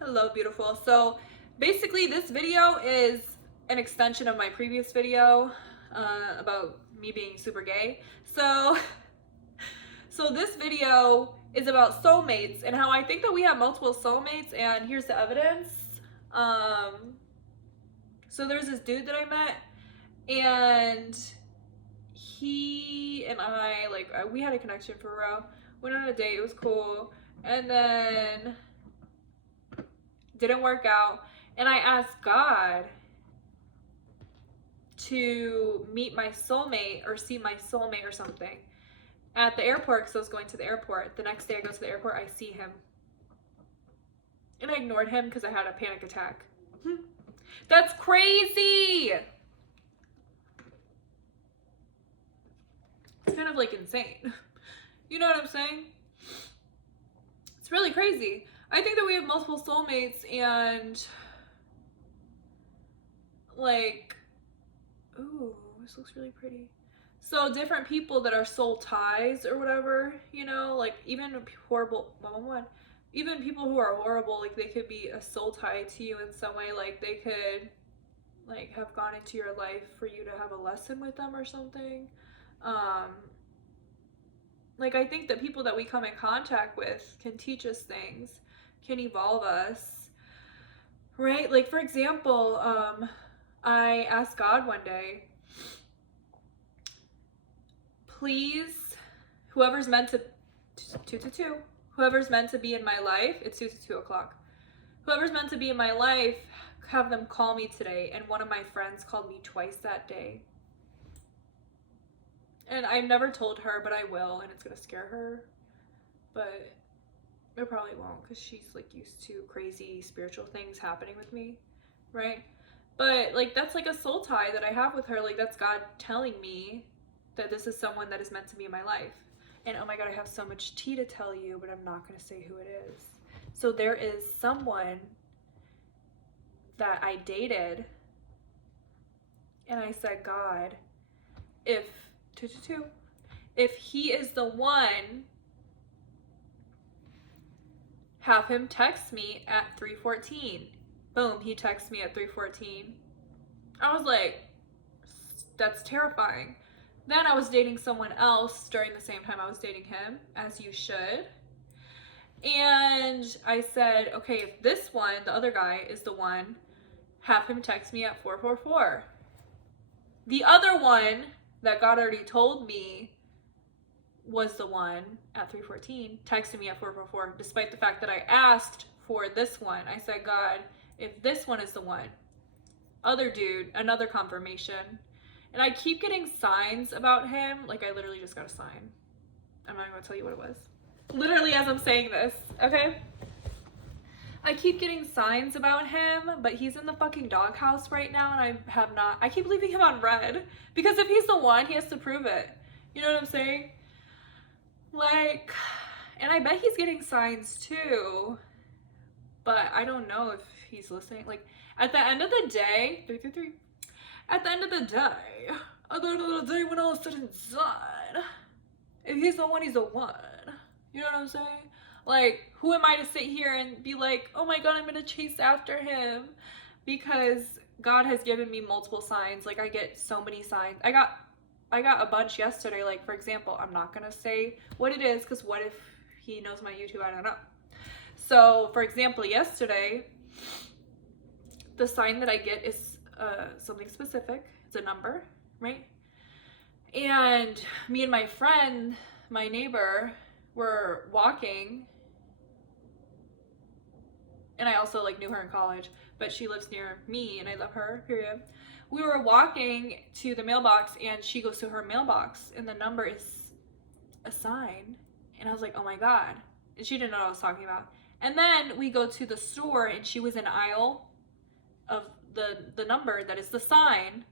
Hello, beautiful. So basically this video is an extension of my previous video about me being super gay. So this video is about soulmates and how I think that we have multiple soulmates, and here's the evidence. Um, so there's this dude that I met, and he and I, like, we had a connection for real. Went on a date, it was cool. And then didn't work out, and I asked God to meet my soulmate or see my soulmate or something at the airport, because I was going to the airport. The next day I go to the airport, I see him, and I ignored him because I had a panic attack. That's crazy. It's kind of like insane. You know what I'm saying? It's really crazy. I think that we have multiple soulmates, and like, ooh, this looks really pretty. So different people that are soul ties or whatever, you know, like even horrible, even people who are horrible, like they could be a soul tie to you in some way. Like they could like have gone into your life for you to have a lesson with them or something. Like I think that people that we come in contact with can teach us things, can evolve us, right? Like for example, I asked God one day, please, whoever's meant to, whoever's meant to be in my life, it's 2 o'clock. Whoever's meant to be in my life, have them call me today. And one of my friends called me twice that day. And I've never told her, but I will, and it's gonna scare her. But it probably won't, because she's like used to crazy spiritual things happening with me, right? But like that's like a soul tie that I have with her. Like that's God telling me that this is someone that is meant to be in my life. And oh my God, I have so much tea to tell you, but I'm not gonna say who it is. So there is someone that I dated, and I said, God, if if he is the one, have him text me at 3:14. Boom, he texts me at 3:14. I was like, that's terrifying. Then I was dating someone else during the same time I was dating him, as you should. And I said, okay, if this one, the other guy, is the one, have him text me at 4:44. The other one that God already told me was the one at 3:14 texted me at 4:44, despite the fact that I asked for this one. I said, God, if this one is the one, other dude, another confirmation. And I keep getting signs about him. Like I literally just got a sign. I'm not going to tell you what it was. Literally as I'm saying this, okay? I keep getting signs about him, but he's in the fucking doghouse right now, and I keep leaving him on red. Because if he's the one, he has to prove it. You know what I'm saying? Like, and I bet he's getting signs too, but I don't know if he's listening. Like, at the end of the day, 333, at the end of the day, when all is said and done, if he's the one, he's the one. You know what I'm saying? Like, who am I to sit here and be like, oh my God, I'm gonna chase after him? Because God has given me multiple signs. Like, I get so many signs. I got a bunch yesterday. Like, for example, I'm not gonna say what it is, because what if he knows my YouTube? I don't know. So, for example, yesterday, the sign that I get is something specific. It's a number, right? And me and my friend, my neighbor, were walking, and I also like knew her in college, but she lives near me and I love her, period. We were walking to the mailbox, and she goes to her mailbox, and the number is a sign. And I was like, oh my God. And she didn't know what I was talking about. And then we go to the store, and she was in aisle of the number that is the sign.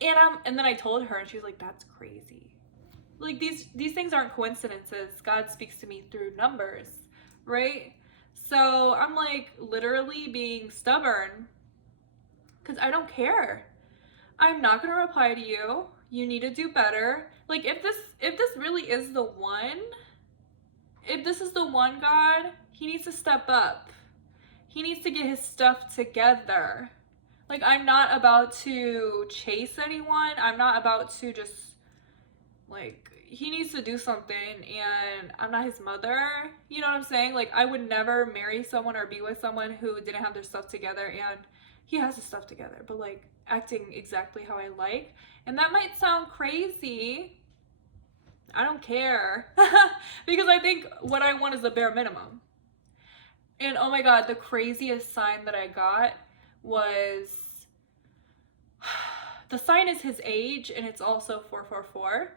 And then I told her, and she was like, that's crazy. Like these things aren't coincidences. God speaks to me through numbers, right? So I'm like literally being stubborn, because I don't care. I'm not gonna reply to you. You need to do better. Like if this really is the one, if this is the one, God, he needs to step up. he needs to get his stuff together. Like, I'm not about to chase anyone. I'm not about to just, like, he needs to do something, and I'm not his mother. You know what I'm saying? Like, I would never marry someone or be with someone who didn't have their stuff together, and he has his stuff together, but, like, acting exactly how I like. And that might sound crazy. I don't care. Because I think what I want is the bare minimum. And oh my God, the craziest sign that I got was, the sign is his age, and it's also 444.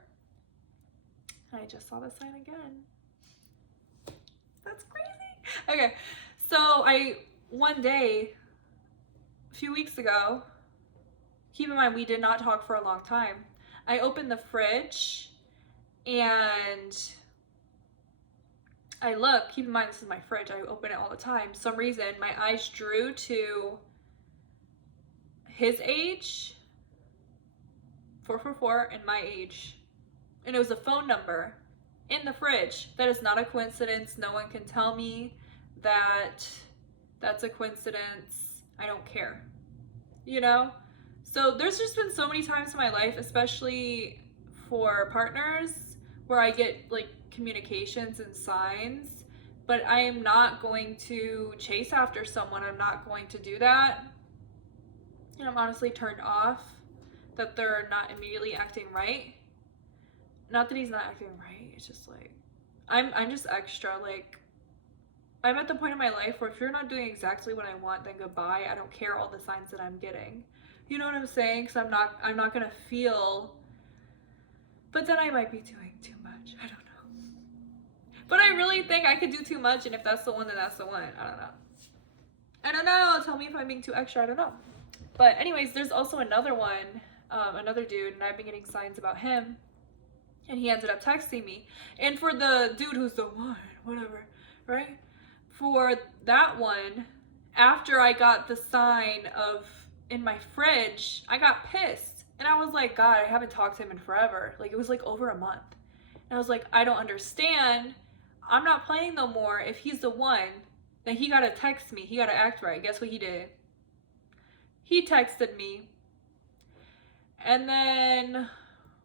I just saw the sign again. That's crazy. Okay, so one day, a few weeks ago, keep in mind we did not talk for a long time, I opened the fridge and I look, keep in mind this is my fridge, I open it all the time. For some reason, my eyes drew to his age, 444, and my age. And it was a phone number in the fridge. That is not a coincidence. No one can tell me that that's a coincidence. I don't care. You know? So there's just been so many times in my life, especially for partners, where I get like communications and signs, but I am not going to chase after someone. I'm not going to do that. And I'm honestly turned off that they're not immediately acting right. Not that he's not acting right, it's just like, I'm just extra. Like, I'm at the point in my life where if you're not doing exactly what I want, then goodbye. I don't care all the signs that I'm getting. You know what I'm saying? Because I'm not gonna feel, but then I might be doing too much. I don't know. But I really think I could do too much, and if that's the one, then that's the one. I don't know. Tell me if I'm being too extra. I don't know. But anyways, there's also another one, another dude, and I've been getting signs about him. And he ended up texting me. And for the dude who's the one, whatever, right? For that one, after I got the sign of in my fridge, I got pissed. And I was like, God, I haven't talked to him in forever. Like, it was like over a month. And I was like, I don't understand. I'm not playing no more. If he's the one, then he gotta text me. He gotta act right. Guess what he did? He texted me. And then,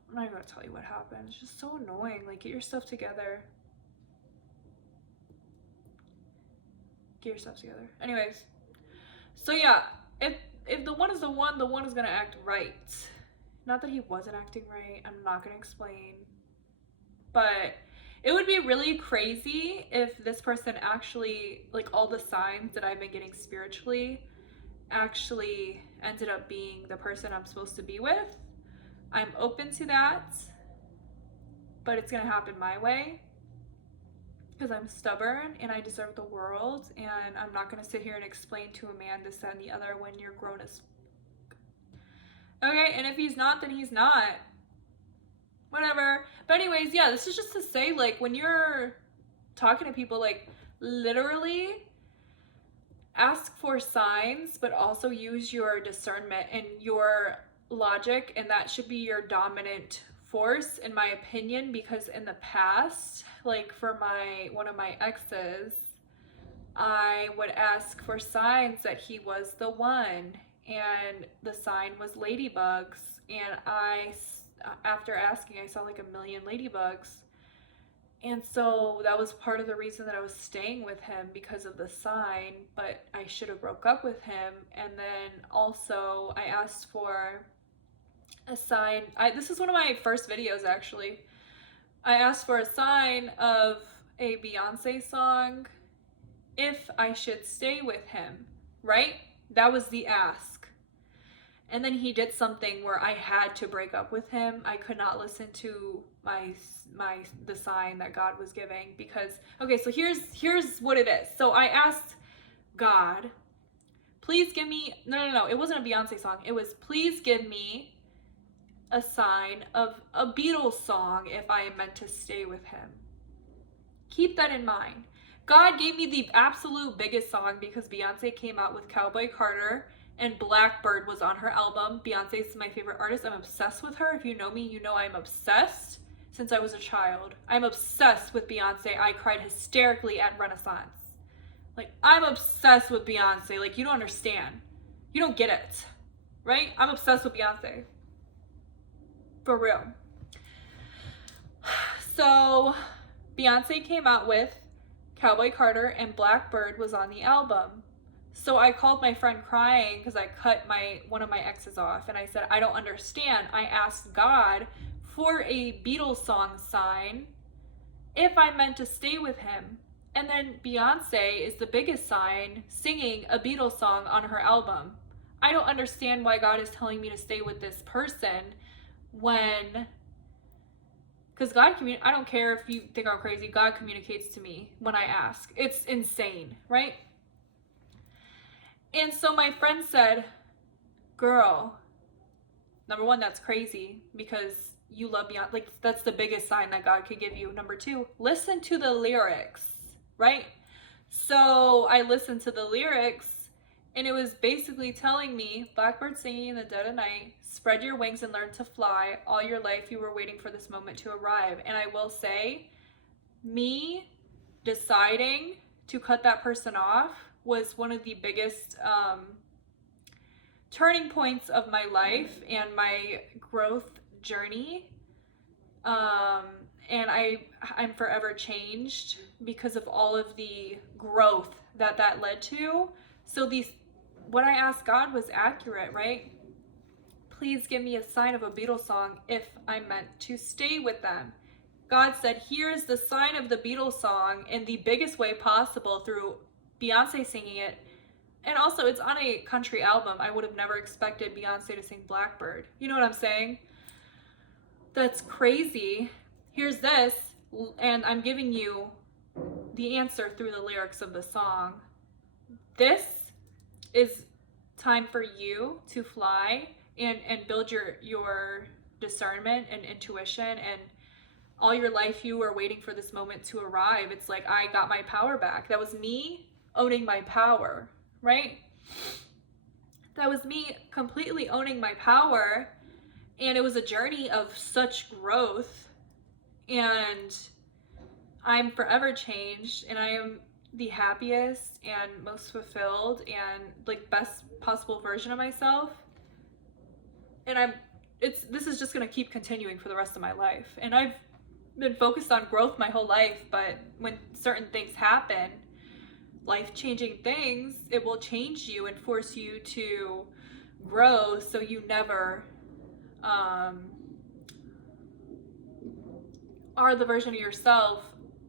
I'm not gonna tell you what happened. It's just so annoying. Like, get your stuff together. Get your stuff together. Anyways, so yeah, if the one is the one is gonna act right. Not that he wasn't acting right. I'm not gonna explain. But it would be really crazy if this person actually, like, all the signs that I've been getting spiritually actually ended up being the person I'm supposed to be with. I'm open to that, but it's gonna happen my way because I'm stubborn and I deserve the world, and I'm not gonna sit here and explain to a man this, that, and the other when you're grown as okay. And if he's not, then he's not, whatever. But anyways, yeah, this is just to say, like, when you're talking to people, like, literally ask for signs, but also use your discernment and your logic, and that should be your dominant force, in my opinion. Because in the past, like for one of my exes, I would ask for signs that he was the one, and the sign was ladybugs, and after asking, I saw like 1,000,000 ladybugs. And so that was part of the reason that I was staying with him, because of the sign. But I should have broke up with him. And then also I asked for a sign. This is one of my first videos, actually. I asked for a sign of a Beyonce song if I should stay with him, right? That was the ask. And then he did something where I had to break up with him. I could not listen to the sign that God was giving, because okay, so here's what it is. So I asked God, please give me no, it wasn't a Beyonce song. It was, please give me a sign of a Beatles song if I am meant to stay with him. Keep that in mind. God gave me the absolute biggest song because Beyonce came out with Cowboy Carter and Blackbird was on her album. Beyonce is my favorite artist. I'm obsessed with her. If you know me, you know I'm obsessed since I was a child. I'm obsessed with Beyonce. I cried hysterically at Renaissance. Like, I'm obsessed with Beyonce. Like, you don't understand. You don't get it. Right? I'm obsessed with Beyonce. For real. So, Beyonce came out with Cowboy Carter and Blackbird was on the album. So I called my friend crying because I cut one of my exes off, and I said, I don't understand. I asked God for a Beatles song sign if I meant to stay with him. And then Beyonce is the biggest sign singing a Beatles song on her album. I don't understand why God is telling me to stay with this person when, because I don't care if you think I'm crazy, God communicates to me when I ask. It's insane, right? And so my friend said, girl, number one, that's crazy because you love Beyonce. Like, that's the biggest sign that God could give you. Number two, listen to the lyrics, right? So I listened to the lyrics, and it was basically telling me, Blackbird singing in the dead of night, spread your wings and learn to fly. All your life you were waiting for this moment to arrive. And I will say, me deciding to cut that person off was one of the biggest turning points of my life and my growth journey. And I'm forever changed because of all of the growth that led to. So what I asked God was accurate, right? Please give me a sign of a Beatles song if I'm meant to stay with them. God said, here's the sign of the Beatles song in the biggest way possible through Beyonce singing it. And also, it's on a country album. I would have never expected Beyonce to sing Blackbird. You know what I'm saying? That's crazy. Here's this, and I'm giving you the answer through the lyrics of the song. This is time for you to fly and build your discernment and intuition, and all your life you were waiting for this moment to arrive. It's like, I got my power back. That was me owning my power, right? That was me completely owning my power, and it was a journey of such growth, and I'm forever changed, and I am the happiest and most fulfilled and like best possible version of myself. And this is just going to keep continuing for the rest of my life. And I've been focused on growth my whole life, but when certain things happen, life-changing things, it will change you and force you to grow, so you never are the version of yourself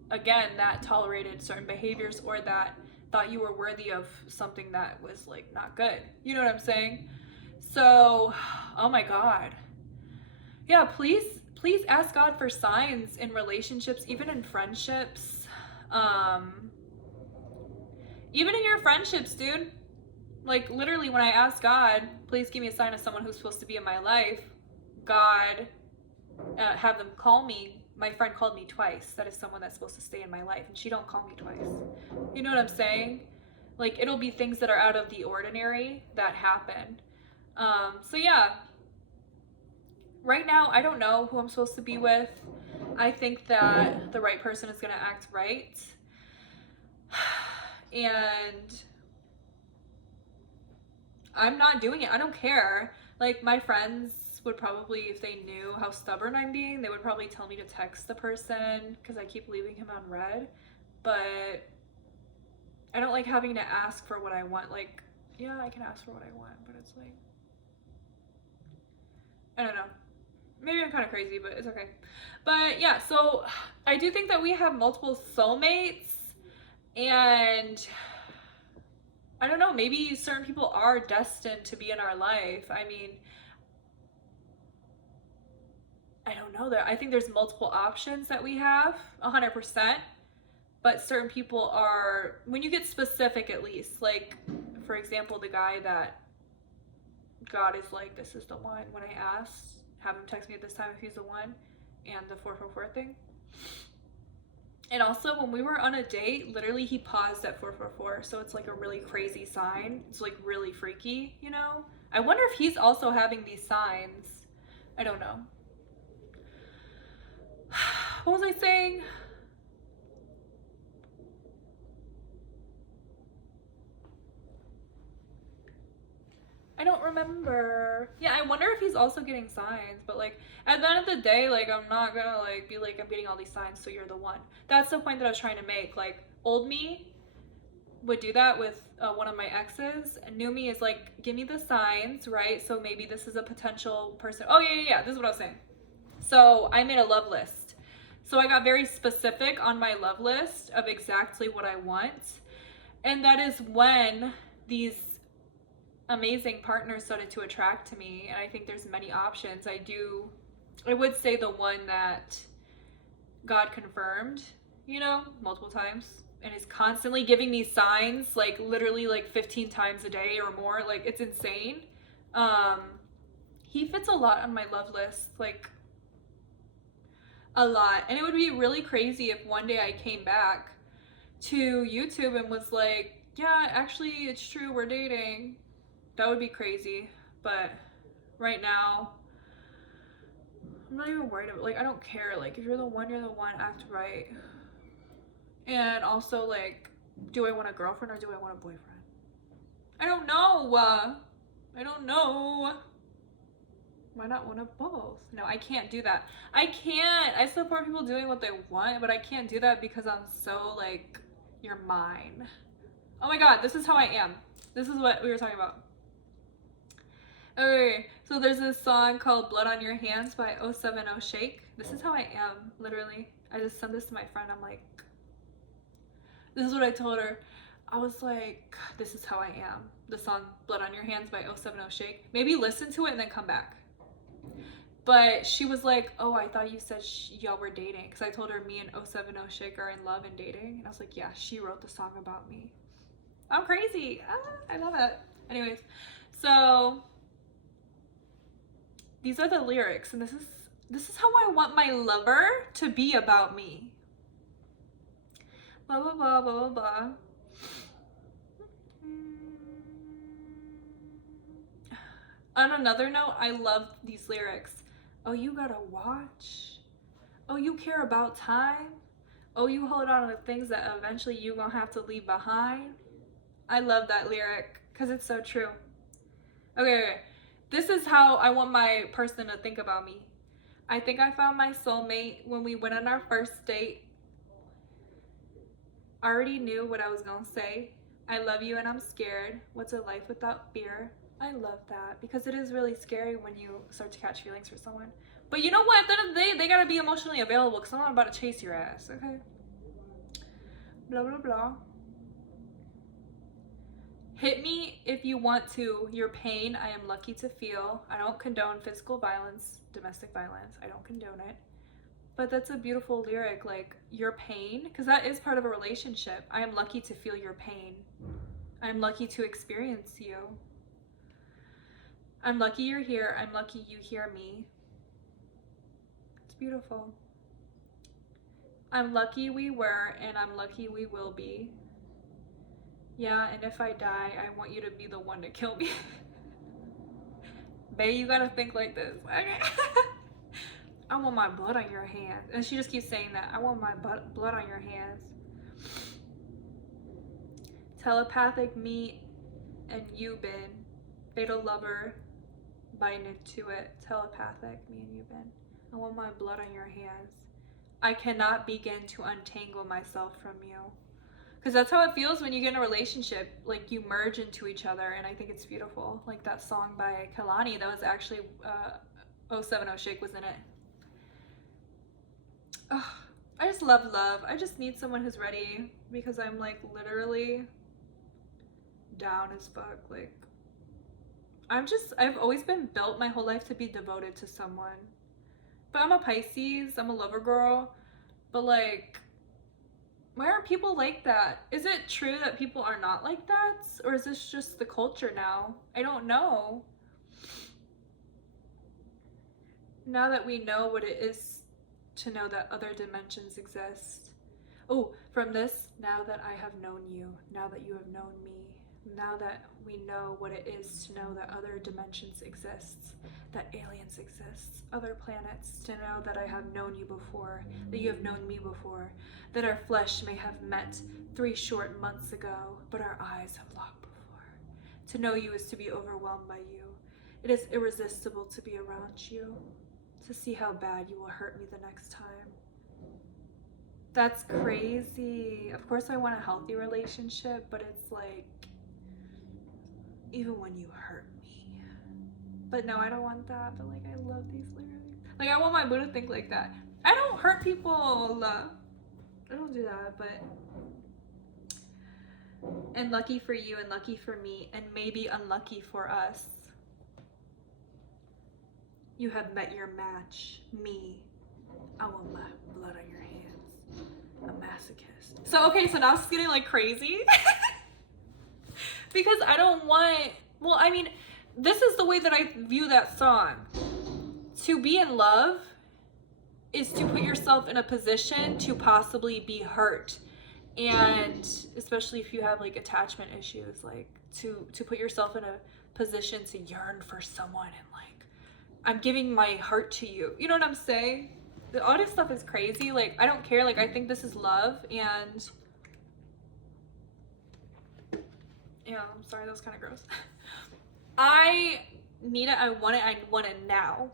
again that tolerated certain behaviors or that thought you were worthy of something that was like not good. You know what I'm saying? So, oh my God. Yeah, please ask God for signs in relationships, even in friendships. Even in your friendships, dude. Like, literally, when I asked God, please give me a sign of someone who's supposed to be in my life, God have them call me. My friend called me twice. That is someone that's supposed to stay in my life, and she don't call me twice. You know what I'm saying? Like, it'll be things that are out of the ordinary that happen. So yeah, right now I don't know who I'm supposed to be with. I think that the right person is going to act right. And I'm not doing it. I don't care. Like, my friends would probably, if they knew how stubborn I'm being, they would probably tell me to text the person because I keep leaving him on red. But I don't like having to ask for what I want. Like, yeah, I can ask for what I want, but it's like, I don't know. Maybe I'm kind of crazy, but it's okay. But yeah, so I do think that we have multiple soulmates, and I don't know, maybe certain people are destined to be in our life. I mean, I don't know. I think there's multiple options that we have, 100%. But certain people are, when you get specific at least, like, for example, the guy that God is like, this is the one, when I asked, have him text me at this time if he's the one, and the 444 thing. And also, when we were on a date, literally he paused at 444, so it's like a really crazy sign. It's like really freaky, you know? I wonder if he's also having these signs. I don't know. What was I saying? I don't remember. Yeah, I wonder if he's also getting signs, but like at the end of the day, like I'm not gonna like be like I'm getting all these signs, so you're the one. That's the point that I was trying to make. Like old me would do that with one of my exes, and new me is like, give me the signs, right? So maybe this is a potential person. Oh yeah. This is what I was saying. So I made a love list. So I got very specific on my love list of exactly what I want, and that is when these amazing partners started to attract to me. And I think there's many options. I would say the one that God confirmed, multiple times, and is constantly giving me signs, like literally like 15 times a day or more. Like it's insane. He fits a lot on my love list, like a lot. And it would be really crazy if one day I came back to YouTube and was like, yeah, actually it's true, we're dating. That would be crazy. But right now, I'm not even worried about, like, I don't care. Like, if you're the one, act right. And also, like, do I want a girlfriend or do I want a boyfriend? I don't know. I don't know. Why not one of both? No, I can't do that. I can't. I support people doing what they want, but I can't do that because I'm so, like, you're mine. Oh my god, this is how I am. This is what we were talking about. Okay, so there's this song called Blood on Your Hands by 070 Shake. This is how I am, literally. I just sent this to my friend. I'm like, this is what I told her. I was like, this is how I am. The song Blood on Your Hands by 070 Shake. Maybe listen to it and then come back. But she was like, oh, I thought you said y'all were dating. Because I told her me and 070 Shake are in love and dating. And I was like, yeah, she wrote the song about me. I'm crazy. I love it. Anyways, so these are the lyrics, and this is how I want my lover to be about me. Blah blah blah blah blah blah. On another note, I love these lyrics. Oh, you gotta watch. Oh, you care about time. Oh, you hold on to things that eventually you gonna have to leave behind. I love that lyric because it's so true. Okay. This is how I want my person to think about me. I think I found my soulmate when we went on our first date. I already knew what I was gonna say. I love you and I'm scared. What's a life without fear? I love that because it is really scary when you start to catch feelings for someone. But you know what? At the end of the day, they gotta be emotionally available because I'm not about to chase your ass, okay? Blah, blah, blah. Hit me if you want to. Your pain, I am lucky to feel. I don't condone physical violence, domestic violence. I don't condone it. But that's a beautiful lyric, like your pain, because that is part of a relationship. I am lucky to feel your pain. I'm lucky to experience you. I'm lucky you're here. I'm lucky you hear me. It's beautiful. I'm lucky we were, and I'm lucky we will be. Yeah, and if I die, I want you to be the one to kill me. Babe, you gotta think like this. Okay. I want my blood on your hands. And she just keeps saying that. I want my blood on your hands. Telepathic me and you been. Fatal lover by Nituit. Telepathic me and you been. I want my blood on your hands. I cannot begin to untangle myself from you. Because that's how it feels when you get in a relationship. Like you merge into each other, and I think it's beautiful. Like that song by Kalani, that was actually 070 Shake was in it. Ugh, I just love love. I just need someone who's ready because I'm like literally down as fuck. Like I've always been built my whole life to be devoted to someone. But I'm a Pisces, I'm a lover girl, but like why are people like that? Is it true that people are not like that? Or is this just the culture now? I don't know. Now that we know what it is to know that other dimensions exist. Oh, from this, now that I have known you, now that you have known me, now that we know what it is to know that other dimensions exist, that aliens exist, other planets, to know that I have known you before, that you have known me before, that our flesh may have met 3 short months ago, but our eyes have locked before, To know you is to be overwhelmed by you. It is irresistible to be around you, to see how bad you will hurt me the next time. That's crazy. Of course I want a healthy relationship, but it's like, even when you hurt me. But no, I don't want that. But like, I love these lyrics. Like, I want my boo to think like that. I don't hurt people. I don't do that, but... And lucky for you, and lucky for me, and maybe unlucky for us. You have met your match, me. I want my blood on your hands. A masochist. So, okay, so now it's getting like crazy. Because I don't want, well, I mean, this is the way that I view that song. To be in love is to put yourself in a position to possibly be hurt. And especially if you have like attachment issues, like to put yourself in a position to yearn for someone and like, I'm giving my heart to you. You know what I'm saying? All this stuff is crazy. Like, I don't care. Like, I think this is love. And yeah, I'm sorry, that was kind of gross. I need it, I want it now.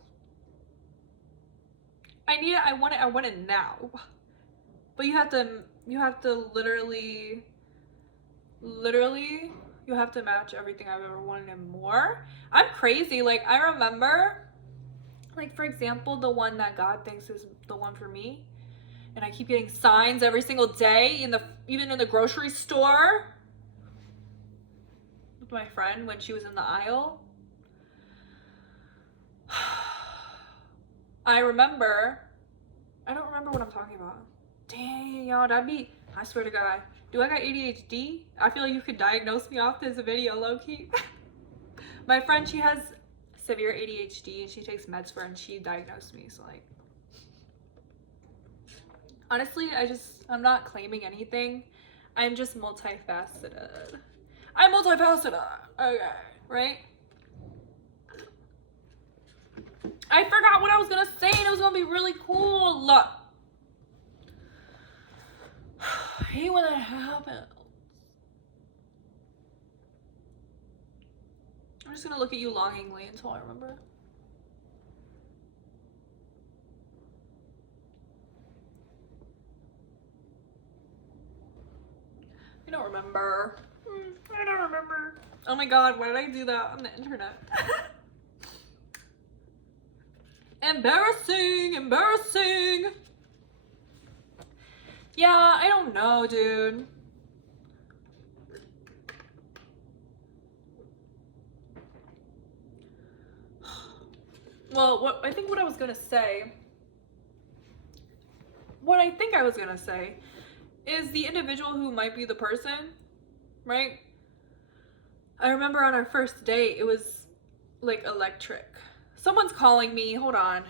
I need it, I want it now. But you have to literally, you have to match everything I've ever wanted and more. I'm crazy. Like, I remember, like, for example, the one that God thinks is the one for me. And I keep getting signs every single day, even in the grocery store. With my friend when she was in the aisle. I don't remember what I'm talking about. Dang, y'all, I swear to God. Do I got ADHD? I feel like you could diagnose me off this video, low-key. My friend, she has severe ADHD and she takes meds for it, and she diagnosed me, so like. Honestly, I'm not claiming anything. I'm just multifaceted. I'm multifaceted, okay, right? I forgot what I was gonna say and it was gonna be really cool. Look. I hate when that happens. I'm just gonna look at you longingly until I remember. I don't remember. I don't remember. Oh my God, why did I do that on the internet? Embarrassing. Yeah, I don't know, dude. Well, what I think I was gonna say is the individual who might be the person, right? I remember on our first date, it was like electric. Someone's calling me, hold on.